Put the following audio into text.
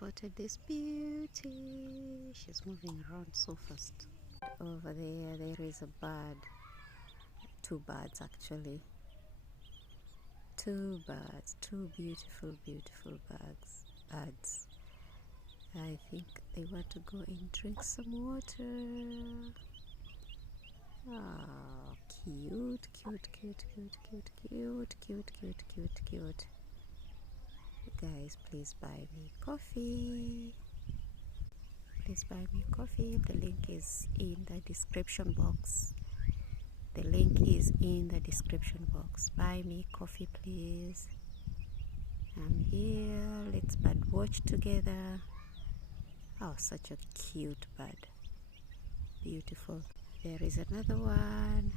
spotted this beauty. She's moving around so fast. Over there is a bird. Two birds actually. Two birds. Two beautiful birds. I think they want to go and drink some water. Oh, cute. Guys, please buy me coffee. Please buy me coffee. The link is in the description box. The link is in the description box. Buy me coffee, please. I'm here. Let's bird watch together. Oh, such a cute bird. Beautiful. There is another one.